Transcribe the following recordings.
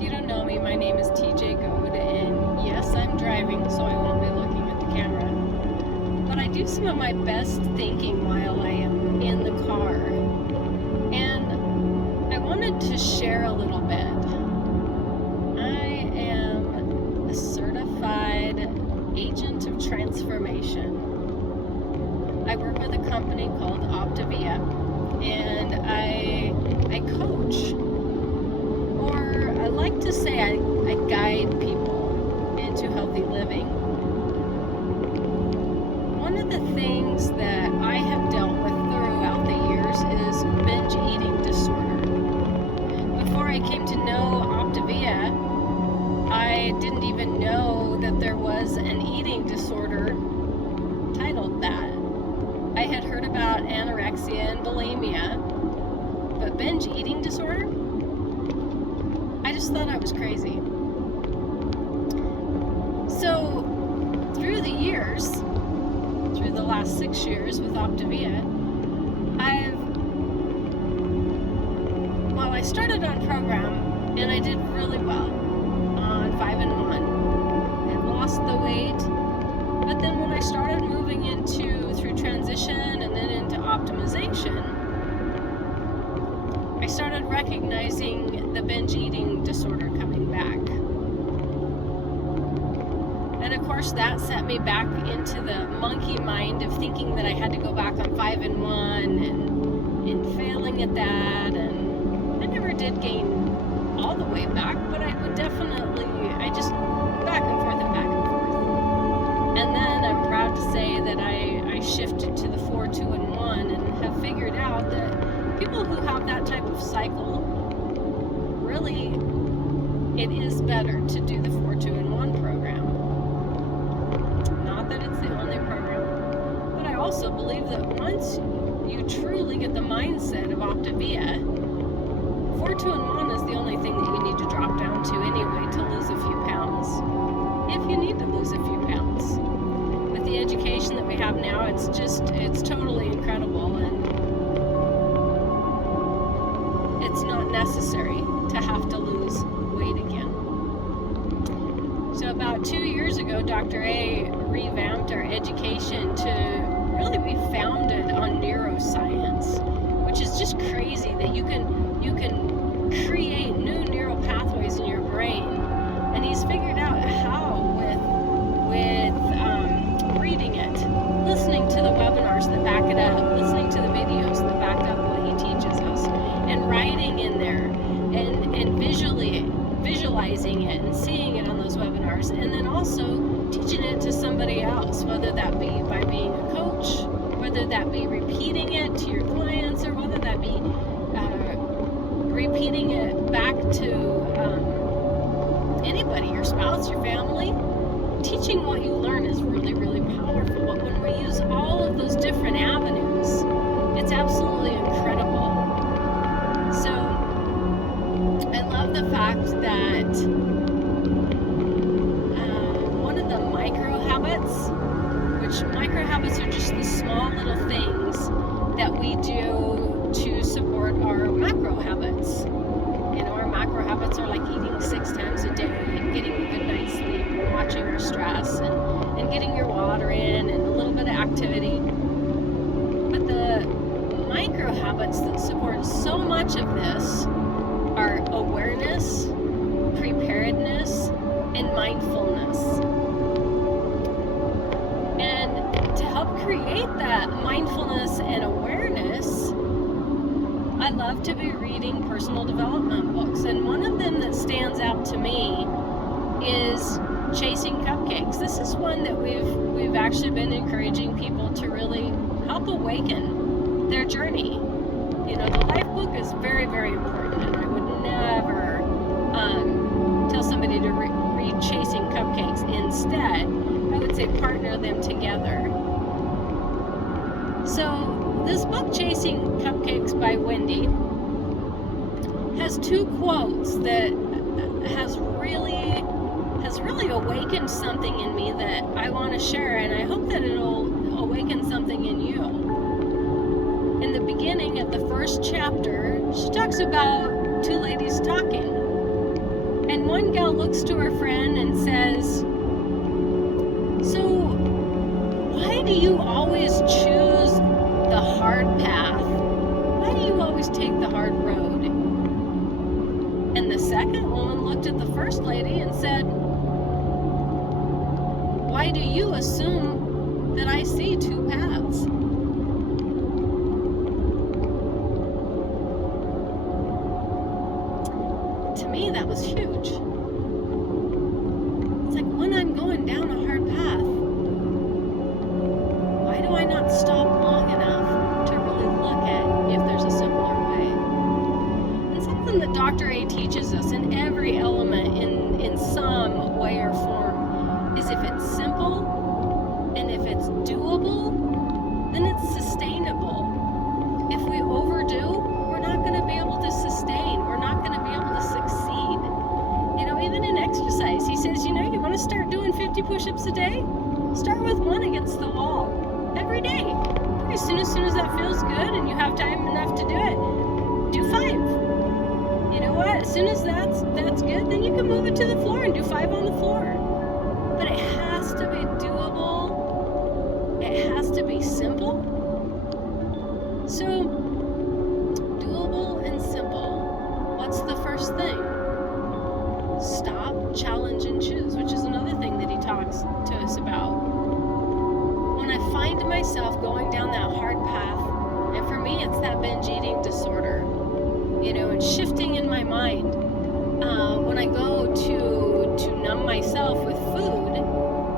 If you don't know me, my name is TJ Goade, and yes, I'm driving, so I won't be looking at the camera. But I do some of my best thinking while I am in the car. And I wanted to share a little bit. I am a certified agent of transformation. I work with a company called Optavia, and I coach, or I like to say I guide people into healthy living. One of the things that I have dealt with throughout the years is binge eating disorder. Before I came to know Optavia, I didn't even know that there was an eating disorder titled that. I had heard about anorexia and bulimia, but binge eating disorder? I just thought I was crazy. So, through the years, through the last 6 years with Optavia, I started on program and I did really well on 5 and 1 and lost the weight. But then when I started moving through transition and then into optimization, I started recognizing the binge eating disorder coming back. And of course that set me back into the monkey mind of thinking that I had to go back on 5 and 1 and failing at that. And I never did gain all the way back, but I would definitely, I just back and forth and back and forth. And then I'm proud to say that I shifted to the 4, 2, and 1 and have figured out that people who have that type of cycle, really, it is better to do the 4, 2, and 1 program. Not that it's the only program, but I also believe that once you truly get the mindset of Optavia, 4, 2, and 1 is the only thing that you need to drop down to anyway to lose a few pounds. If you need to lose a few pounds. With the education that we have now, it's totally incredible, and it's not necessary to have to lose weight again. So about 2 years ago, Dr. A revamped our education to really be founded on neuroscience, which is just crazy that you can create new neural pathways in your brain. And he's figured out how with reading it, listening to the webinars that back it up, listening to the videos that back up what he teaches us, and writing in there, and visualizing it and seeing it on those webinars, and then also teaching it to somebody else, whether that be by being a coach, whether that be repeating it to your clients, or whether that be repeating it back to anybody, your spouse, your family. Teaching what you learn is really, really powerful, but when we use all of those different avenues, it's absolutely incredible. So I love the fact that one of the micro habits, which micro habits are just the small little things that we do to support our macro habits. You know, our macro habits are like eating 6 times a day and getting a good night's sleep and watching our stress and getting your water in and a little bit of activity. But the micro habits that support so much of this are awareness, preparedness, and mindfulness. And to help create that mindfulness and awareness, I love to be reading personal development books, and one of them that stands out to me is Chasing Cupcakes. This is one that we've actually been encouraging people to really help awaken their journey. You know, the life book is very, very important, and I would never tell somebody to read Chasing Cupcakes. Instead, I would say partner them together. So this book, Chasing Cupcakes by Wendy, has 2 quotes that has really awakened something in me that I want to share, and I hope that it'll awaken something in you. In the beginning, at the first chapter, she talks about 2 ladies talking. And one gal looks to her friend and says, "So, why do you always choose the hard path? Why do you always take the hard road?" And the second woman looked at the first lady and said, "Why do you assume that I see two paths?" To me, that was huge. It's like, when I'm going down a hard path, why do I not stop long enough to really look at if there's a simpler way? And something that Dr. A teaches us in every element in some way or form is, if it's simple and if it's doable, then it's sustainable. If we overdo, we're not going to be able to sustain. We're not going to be able to succeed. You know, even in exercise, he says, you know, you want to start doing 50 push-ups a day? Start with one against the wall every day. Pretty soon, as soon as that feels good and you have time enough to do it, do 5. You know what? As soon as that's good, then you can move it to the floor and do 5 on the floor. But it has to be doable. It has to be simple. So, doable and simple. What's the first thing? Stop, challenge, and choose, which is another thing that he talks to us about. When I find myself going down that hard path, and for me it's that binge eating disorder, you know, and shifting in my mind, when I go to numb myself with food,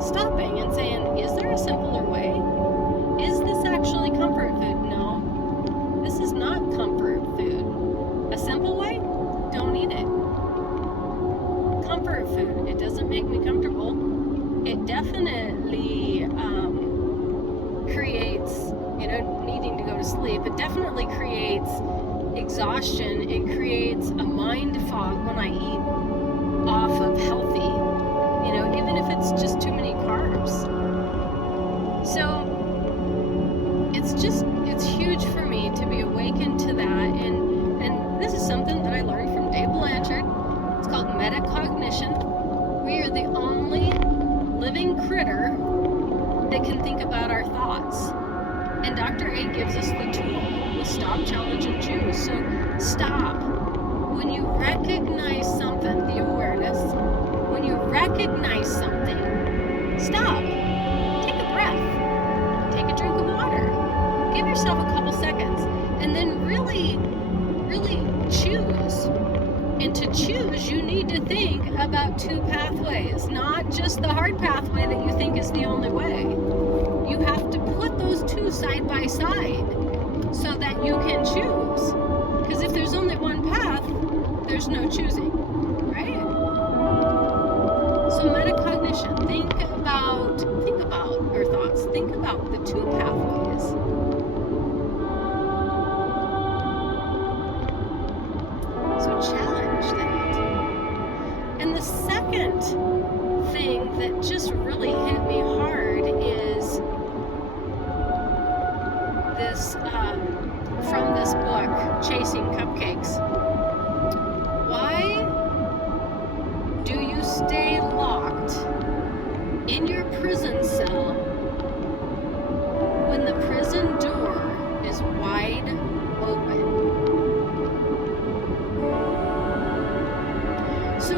stopping and saying, is there a simpler way? Is this actually comfort food? No, this is not comfort food. A simple way? Don't eat it. Comfort food, it doesn't make me comfortable. It definitely creates, you know, needing to go to sleep. It definitely creates exhaustion. It creates a mind fog when I eat off of healthy, you know, even if it's just too many carbs. So it's huge for me to be awakened to that, and this is something that I learned from Dave Blanchard. It's called metacognition. We are the only living critter that can think about our thoughts. And Dr. A gives us the tool with stop, challenge, and choose. So stop. When you recognize something, the awareness, when you recognize something, stop. Take a breath. Take a drink of water. Give yourself a couple seconds. And then really, really choose. And to choose, you need to think about 2 pathways, not just the hard pathway that you think is the only way. You have to put those 2 side by side so that you can choose. Because if there's only one path, there's no choosing, right? So metacognition, think about your thoughts. Think about the 2 pathways. So challenge that. And the second thing that just really hit me hard is this, from this book, Chasing Cupcakes. Why do you stay locked in your prison cell when the prison door is wide open? So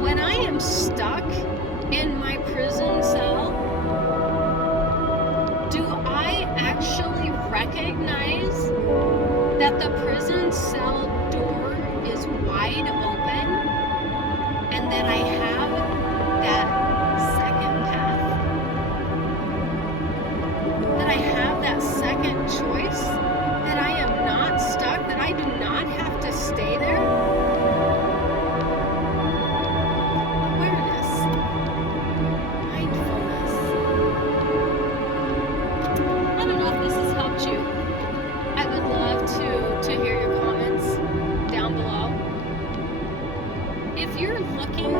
when I am stuck in my prison cell, do I actually recognize that the prison cell door is wide open and that I have that second path? That I have that second choice? That I am not stuck? That I do not have to stay there? Awareness. Mindfulness. I don't know if this has helped you. I would love to hear your comments down below. If you're looking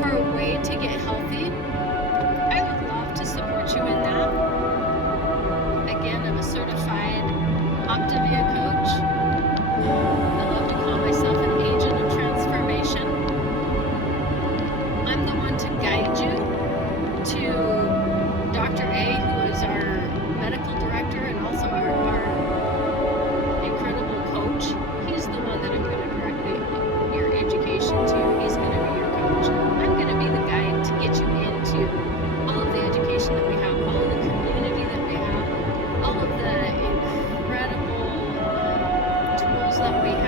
for a way to get healthy, I would love to support you in that. Again, I'm a certified Optavia coach. I love to call myself an agent of transformation. that we